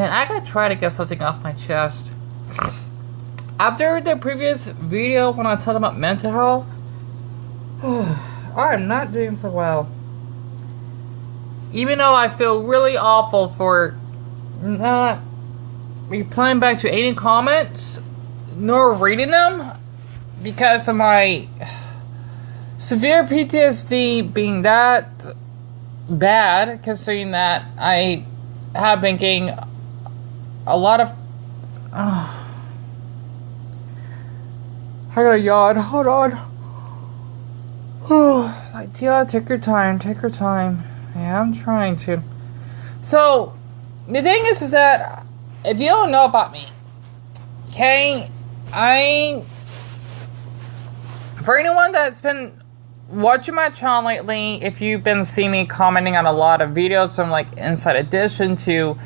Man, I gotta try to get something off my chest. After the previous video when I talked about mental health, I'm not doing so well. Even though I feel really awful for not replying back to any comments, nor reading them, because of my severe PTSD being that bad, considering that I have been getting a lot of... I gotta yawn. Hold on. Like, Tia, take your time. Take your time. Yeah, I'm trying to. So, the thing is that if you don't know about me, okay, for anyone that's been watching my channel lately, if you've been seeing me commenting on a lot of videos from like Inside Edition to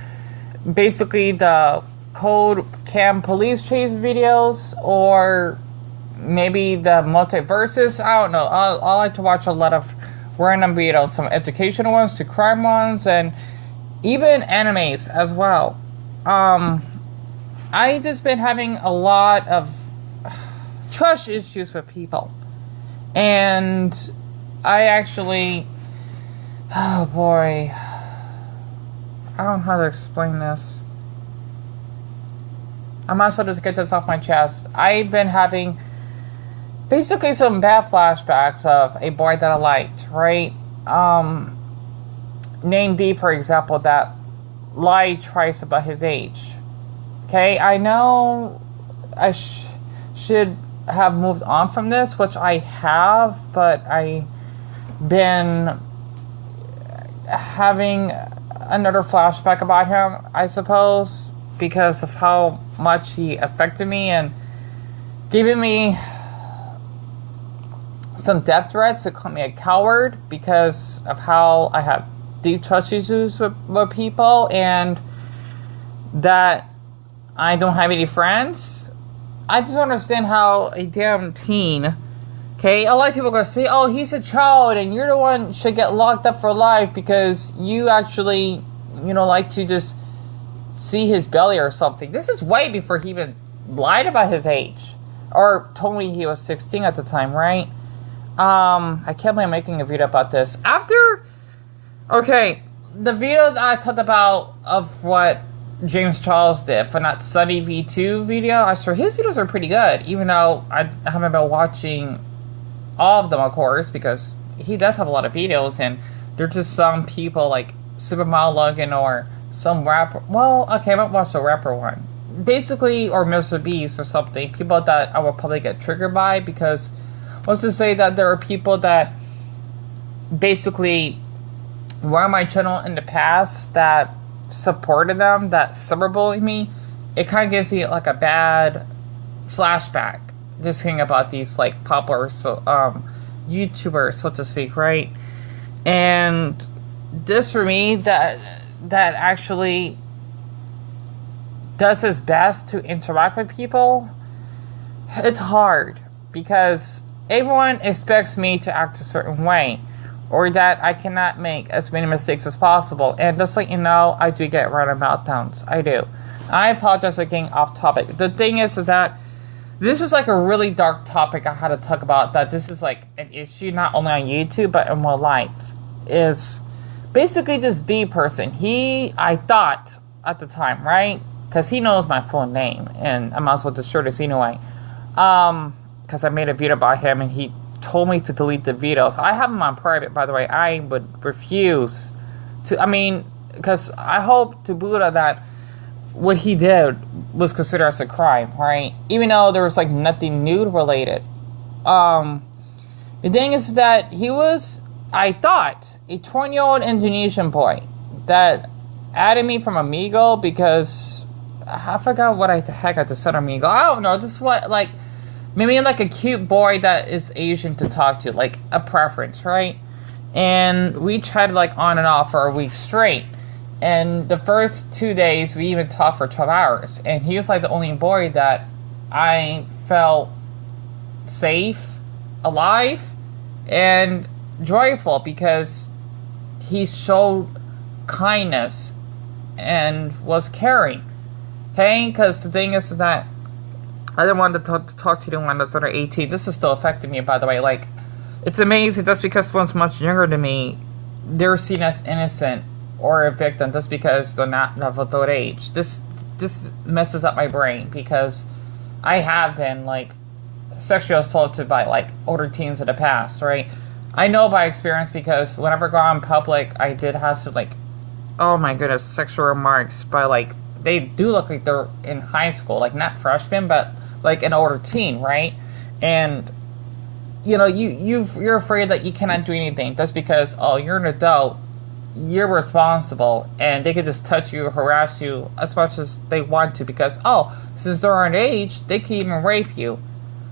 basically the Code Cam Police Chase videos, or maybe the multiverses, I don't know. I like to watch a lot of random videos, from educational ones to crime ones, and even animes as well. I just been having a lot of trust issues with people, and I actually, oh boy, I don't know how to explain this. I might as well just get this off my chest. I've been having basically some bad flashbacks of a boy that I liked, right? Named D, for example, that lied twice about his age. Okay, I know I should have moved on from this, which I have, but I've been having another flashback about him, I suppose, because of how much he affected me and giving me some death threats to call me a coward because of how I have deep trust issues with people, and that I don't have any friends. I just don't understand how a damn teen, okay, a lot of people are going to say, oh, he's a child and you're the one should get locked up for life because you actually, like to just see his belly or something. This is way before he even lied about his age, or told me he was 16 at the time, right? I can't believe I'm making a video about this. Okay, the video that I talked about of what James Charles did for that Sunny V2 video, I swear his videos are pretty good, even though I haven't been watching all of them, of course, because he does have a lot of videos, and there's just some people like Supermodel Logan or some rapper. Well, okay, I haven't watched the rapper one. Basically, or Mr. Beast or something. People that I will probably get triggered by, because what's to say that there are people that basically were on my channel in the past that supported them, that cyberbullied me. It kind of gives me like a bad flashback just thinking about these like popular YouTubers, so to speak, right? And this for me, that actually does his best to interact with people, it's hard because everyone expects me to act a certain way, or that I cannot make as many mistakes as possible. And just like I do get random meltdowns. I do. I apologize for getting off topic. The thing is that this is like a really dark topic I had to talk about, that this is like an issue not only on YouTube but in my life. Is basically this D person. I thought at the time, right? Because he knows my full name, and I might as well just share this anyway. Because I made a video about him and he told me to delete the videos. I have them on private, by the way. I would refuse to, because I hope to Buddha that what he did was considered as a crime, right? Even though there was like nothing nude related. The thing is that he was, I thought, a 20-year-old Indonesian boy that added me from Omegle because I forgot what the heck I just said Omegle. I don't know. This is what, like, maybe like a cute boy that is Asian to talk to, like a preference, right? And we tried like on and off for a week straight. And the first 2 days we even talked for 12 hours. And he was like the only boy that I felt safe, alive, and joyful, because he showed kindness and was caring. Okay, because the thing is that I didn't want to talk to anyone that's under 18. This is still affecting me, by the way. Like, it's amazing just because someone's much younger than me, they're seen as innocent or a victim just because they're not of adult age. This messes up my brain because I have been, like, sexually assaulted by, like, older teens in the past, right? I know by experience because whenever I go out in public, I did have some, like, oh my goodness, sexual remarks by, like, they do look like they're in high school, like, not freshmen, but, like, an older teen, right? And, you know, you're afraid that you cannot do anything just because, oh, you're an adult, you're responsible, and they could just touch you, harass you as much as they want to because, oh, since they're underage, they can even rape you.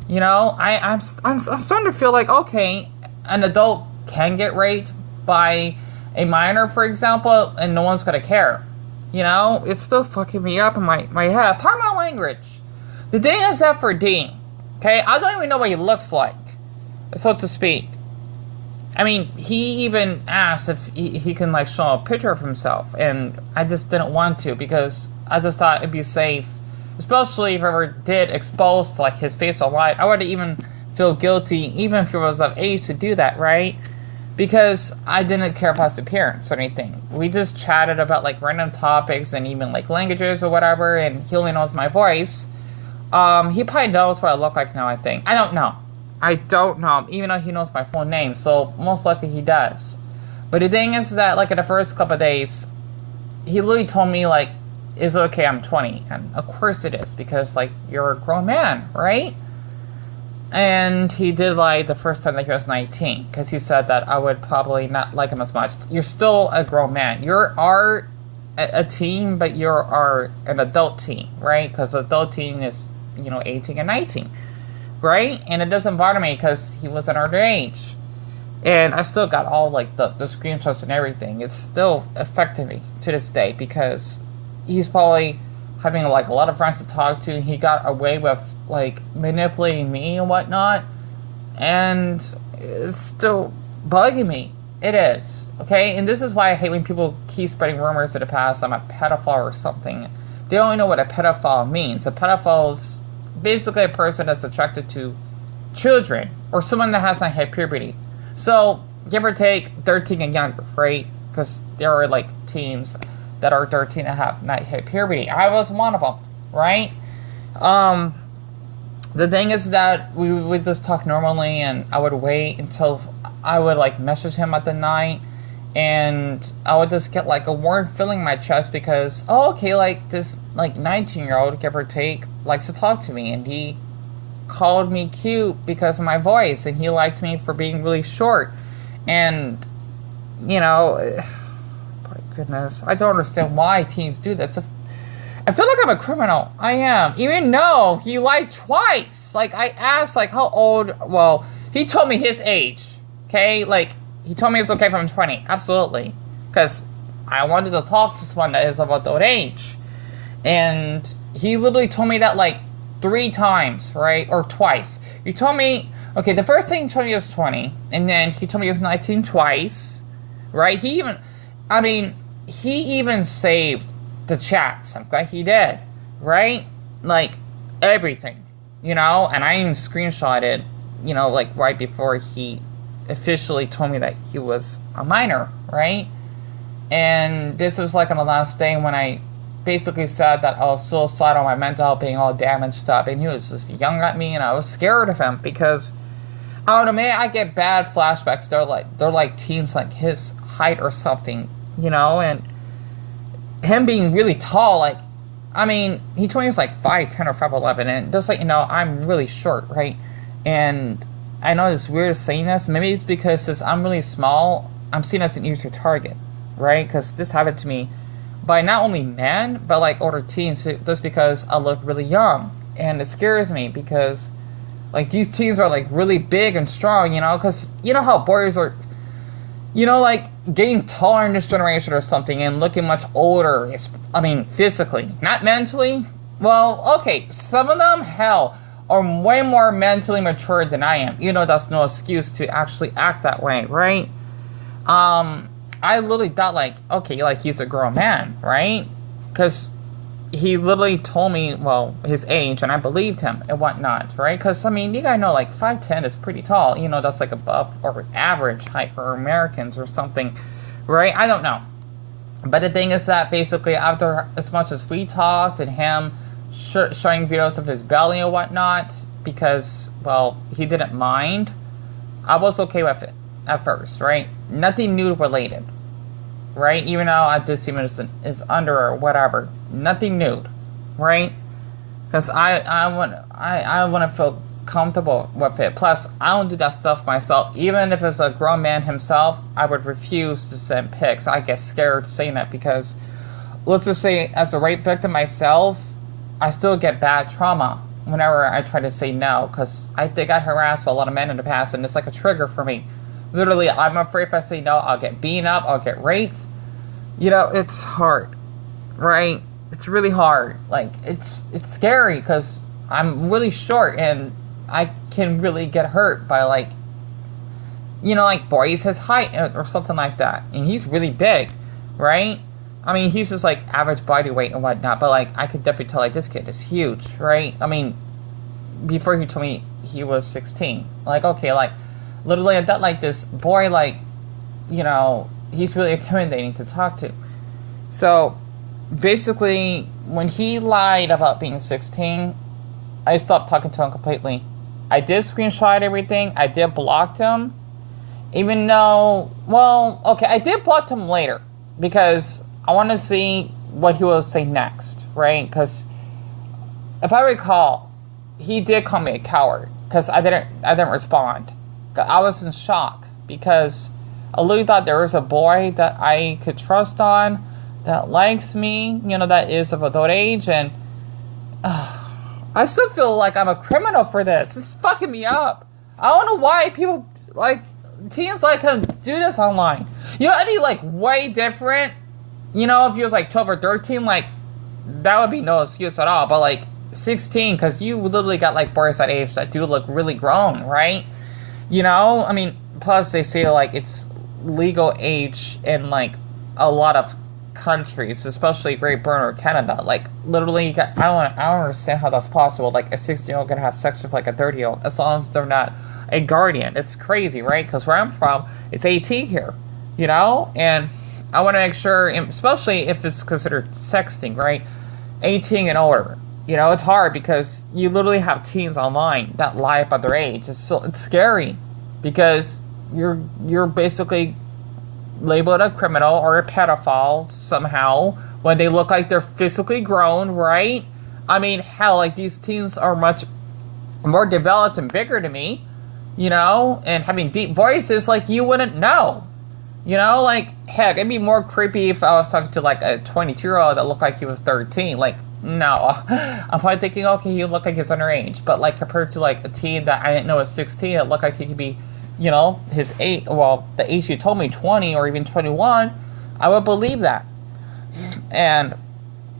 You know, I'm starting to feel like, okay, an adult can get raped by a minor, for example, and no one's gonna care. You know, it's still fucking me up in my head. Pardon my language. The thing is that for Dean, okay, I don't even know what he looks like, so to speak. I mean, he even asked if he can, like, show a picture of himself, and I just didn't want to because I just thought it'd be safe, especially if I ever did expose, like, his face online. I would even feel guilty, even if he was of age to do that, right? Because I didn't care about his appearance or anything. We just chatted about, like, random topics and even, like, languages or whatever, and he only knows my voice. He probably knows what I look like now, I think. I don't know, even though he knows my full name, so most likely he does. But the thing is that, like, in the first couple of days, he literally told me, like, is it okay I'm 20? And of course it is, because, like, you're a grown man, right? And he did lie the first time that he was 19, because he said that I would probably not like him as much. You're still a grown man. You are a teen, but you are an adult teen, right? Because adult teen is, you know, 18 and 19, right? And it doesn't bother me because he was an underage. And I still got all, like, the screenshots and everything. It's still affecting me to this day because he's probably having, like, a lot of friends to talk to. He got away with, like, manipulating me and whatnot, and it's still bugging me. It is, okay? And this is why I hate when people keep spreading rumors in the past I'm a pedophile or something. They don't know what a pedophile means. A pedophile is basically a person that's attracted to children or someone that has not hit puberty. So, give or take 13 and younger, right? Because there are, like, teens that are 13 and have not hit puberty. I was one of them, right? The thing is that we would just talk normally, and I would wait until I would, like, message him at the night, and I would just get, like, a warm feeling in my chest because, oh, okay, like, this, like, 19-year-old, give or take, likes to talk to me, and he called me cute because of my voice, and he liked me for being really short, and, you know, my goodness, I don't understand why teens do this. I feel like I'm a criminal. I am. Even though he lied twice. Like, I asked, like, how old... Well, he told me his age. Okay? Like, he told me it's okay if I'm 20. Absolutely. Because I wanted to talk to someone that is of adult age. And he literally told me that, like, 3 times, right? Or twice. He told me... Okay, the first thing he told me was 20. And then he told me he was 19 twice. Right? He even... I mean, he even saved the chats. I'm glad he did, right? Like, everything, you know? And I even screenshotted, you know, like, right before he officially told me that he was a minor, right? And this was, like, on the last day when I basically said that I was suicidal, my mental health being all damaged up, and he was just yelling at me, and I was scared of him because, I don't know, maybe I get bad flashbacks. They're like teens, like, his height or something, you know? And him being really tall, like, I mean, he told me he was like 5'10" or 5'11", and just like, you know, I'm really short, right? And I know it's weird saying this. Maybe it's because since I'm really small, I'm seen as an easier target, right? Because this happened to me by not only men, but, like, older teens, just because I look really young. And it scares me because, like, these teens are, like, really big and strong, you know? Because you know how boys are, you know, like, getting taller in this generation or something and looking much older, I mean, physically, not mentally. Well, okay, some of them, hell, are way more mentally mature than I am. You know, that's no excuse to actually act that way, right? I literally thought, like, okay, like, he's a grown man, right? Because he literally told me, well, his age, and I believed him and whatnot, right? Because, I mean, you gotta know, like, 5'10" is pretty tall. You know, that's, like, above or average height for Americans or something, right? I don't know. But the thing is that, basically, after as much as we talked and him showing videos of his belly and whatnot, because, well, he didn't mind, I was okay with it at first, right? Nothing nude related, right? Even though I did see him as under or whatever, nothing nude, right? Because I want to feel comfortable with it. Plus, I don't do that stuff myself. Even if it's a grown man himself, I would refuse to send pics. I get scared saying that because, let's just say, as a rape victim myself, I still get bad trauma whenever I try to say no, because I think I harassed a lot of men in the past, and it's like a trigger for me. Literally, I'm afraid if I say no, I'll get beaten up, I'll get raped. You know, it's hard, right? It's really hard. Like, it's scary, because I'm really short, and I can really get hurt by, like, you know, like, boys his height, or something like that. And he's really big, right? I mean, he's just, like, average body weight and whatnot, but, like, I could definitely tell, like, this kid is huge, right? I mean, before he told me he was 16. Like, okay, like, literally, I thought, like, this boy, like, you know, he's really intimidating to talk to. So, basically, when he lied about being 16, I stopped talking to him completely. I did screenshot everything. I did block him. Even though, well, okay, I did block him later, because I want to see what he will say next, right? Because if I recall, he did call me a coward because I didn't respond. I was in shock because I literally thought there was a boy that I could trust on, that likes me, you know, that is of adult age, and I still feel like I'm a criminal for this. It's fucking me up. I don't know why people, like, teens like him do this online. You know, I'd be, like, way different. You know, if he was, like, 12 or 13, like, that would be no excuse at all. But, like, 16, because you literally got, like, boys that age that do look really grown, right? You know? I mean, plus they say, like, it's legal age in, like, a lot of countries, especially Great Britain or Canada. Like, literally, you got, I don't understand how that's possible. Like, a 16-year-old can have sex with, like, a 30-year-old, as long as they're not a guardian. It's crazy, right? Because where I'm from, it's 18 here, you know? And I want to make sure, especially if it's considered sexting, right? 18 and older. You know, it's hard because you literally have teens online that lie about their age. It's scary because you're basically labeled a criminal or a pedophile somehow when they look like they're physically grown, right? I mean, hell, like, these teens are much more developed and bigger to me, you know, and having deep voices, like, you wouldn't know. You know, like, heck, it'd be more creepy if I was talking to, like, a 22-year-old that looked like he was 13. Like, no. I'm probably thinking, okay, he looked like he's underage. But, like, compared to, like, a teen that I didn't know was 16, it looked like he could be, you know, his age, well, the age you told me, 20 or even 21, I would believe that. And,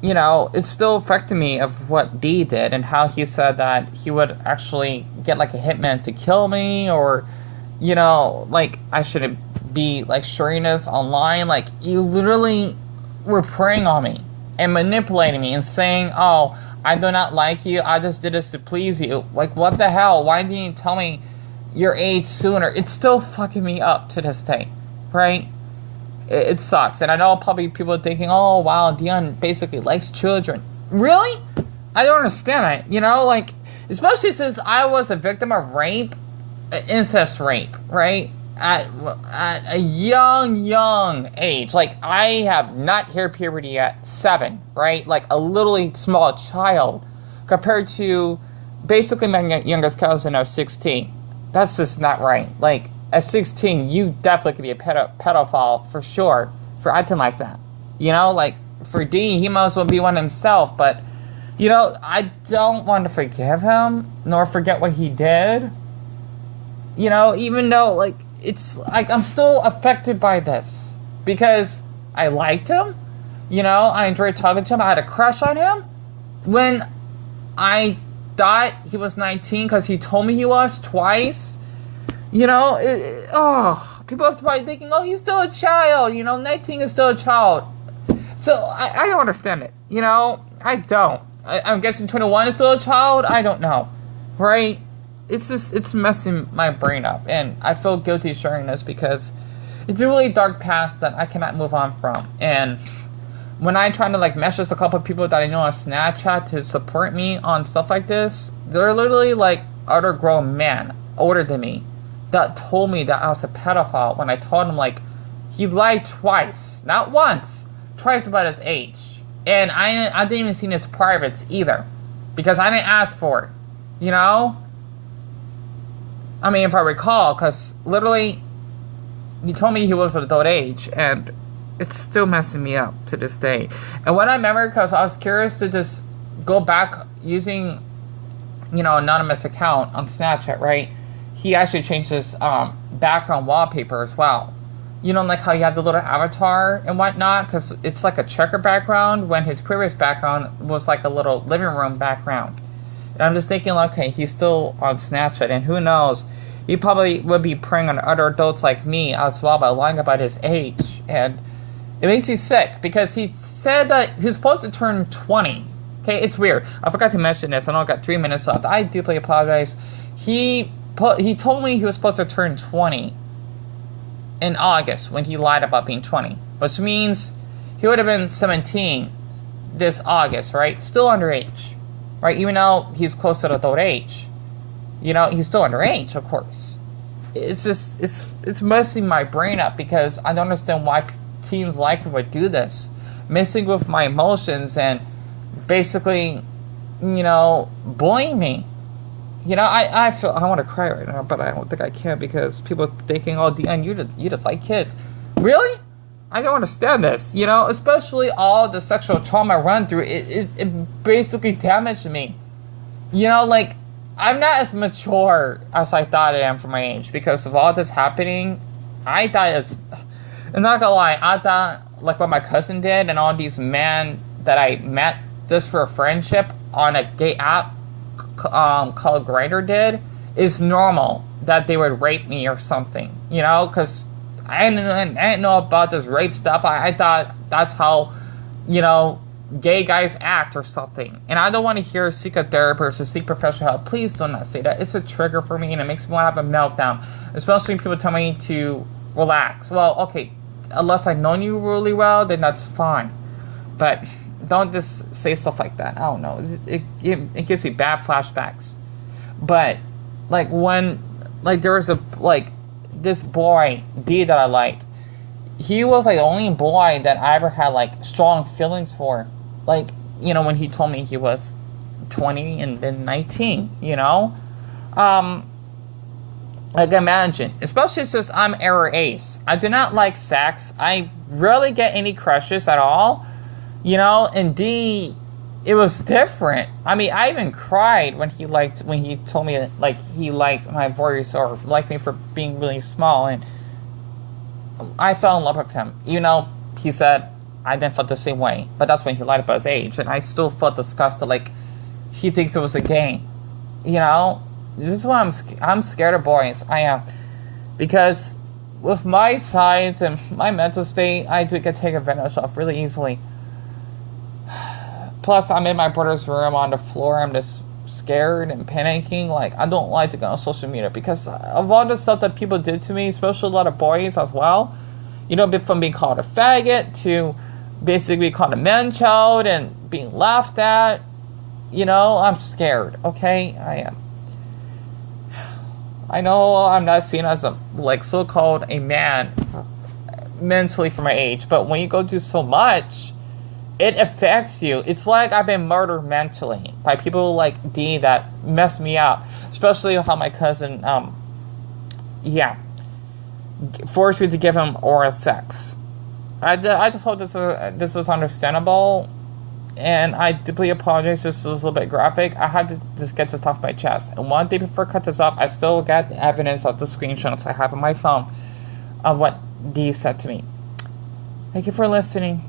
you know, it's still affecting me of what B did and how he said that he would actually get, like, a hitman to kill me, or, you know, like, I shouldn't be, like, sharing this online. Like, you literally were preying on me and manipulating me and saying, oh, I do not like you, I just did this to please you. Like, what the hell? Why didn't you tell me your age sooner? It's still fucking me up to this day, right? It sucks. And I know probably people are thinking, oh, wow, Dion basically likes children. Really? I don't understand that, you know? Like, especially since I was a victim of rape, incest rape, right? At a young age. Like, I have not hit puberty yet, 7, right? Like, a literally small child compared to basically my youngest cousin of 16. That's just not right. Like, at 16, you definitely could be a pedophile for sure for acting like that. You know, like, for D, he might as well be one himself, but, you know, I don't want to forgive him, nor forget what he did. You know, even though, like, it's, like, I'm still affected by this, because I liked him, you know, I enjoyed talking to him, I had a crush on him, when I thought he was 19, because he told me he was twice, you know, People are probably thinking, oh, he's still a child. 19 is still a child. So I don't understand it. I don't. I'm guessing 21 is still a child. I don't know. Right? It's messing my brain up. And I feel guilty sharing this because it's a really dark past that I cannot move on from. And when I try to message a couple of people that I know on Snapchat to support me on stuff like this, they're literally other grown men older than me that told me that I was a pedophile when I told him he lied twice, not once, twice about his age. And I didn't even see his privates either because I didn't ask for it. I mean, if I recall, because literally he told me he was adult age, and it's still messing me up to this day. And when I remember, because I was curious to just go back using, anonymous account on Snapchat, right? He actually changed his background wallpaper as well. How you have the little avatar and whatnot, because it's a checker background when his previous background was a little living room background. And I'm just thinking, okay, he's still on Snapchat, and who knows, he probably would be preying on other adults like me as well by lying about his age. And it makes me sick because he said that he was supposed to turn 20. Okay, it's weird. I forgot to mention this. I know I got 3 minutes left. I deeply apologize. He told me he was supposed to turn 20 in August when he lied about being 20, which means he would have been 17 this August, right? Still underage, right? Even though he's close to adult age, he's still underage, of course. It's just it's messing my brain up because I don't understand why teens like him would do this, messing with my emotions and basically, bullying me. I feel I want to cry right now, but I don't think I can because people are thinking, oh, Deanne, you just like kids. Really? I don't understand this. Especially all the sexual trauma I run through. It basically damaged me. I'm not as mature as I thought I am for my age because of all this happening. I thought I'm not gonna lie, I thought what my cousin did and all these men that I met just for a friendship on a gay app called Grindr did is normal, that they would rape me or something, because I didn't know about this rape stuff. I thought that's how, gay guys act or something. And I don't want to hear seek a therapist or seek professional help. Please do not say that. It's a trigger for me and it makes me want to have a meltdown, especially when people tell me to relax. Well, okay, unless I've known you really well, then that's fine. But don't just say stuff like that. I don't know. It gives me bad flashbacks. But when there was this boy D that I liked. He was the only boy that I ever had strong feelings for. When he told me he was 20 and then 19. Imagine, especially since I'm error ace. I do not like sex. I rarely get any crushes at all. And D, it was different. I mean, I even cried when he told me he liked my voice or liked me for being really small, and I fell in love with him. He said I didn't feel the same way, but that's when he lied about his age, and I still felt disgusted. He thinks it was a game. This is why I'm scared of boys. I am, because with my size and my mental state, I do get taken advantage of really easily. Plus, I'm in my brother's room on the floor. I'm just scared and panicking. I don't like to go on social media because of all the stuff that people did to me, especially a lot of boys as well. From being called a faggot to basically called a man-child and being laughed at. I'm scared, okay? I am. I know I'm not seen as a, so-called a man mentally for my age, but when you go through so much, it affects you. It's like I've been murdered mentally by people like D that messed me up. Especially how my cousin, forced me to give him oral sex. I just hope this was understandable. And I deeply apologize. This was a little bit graphic. I had to just get this off my chest. And one day before I cut this off, I still got the evidence of the screenshots I have on my phone of what D said to me. Thank you for listening.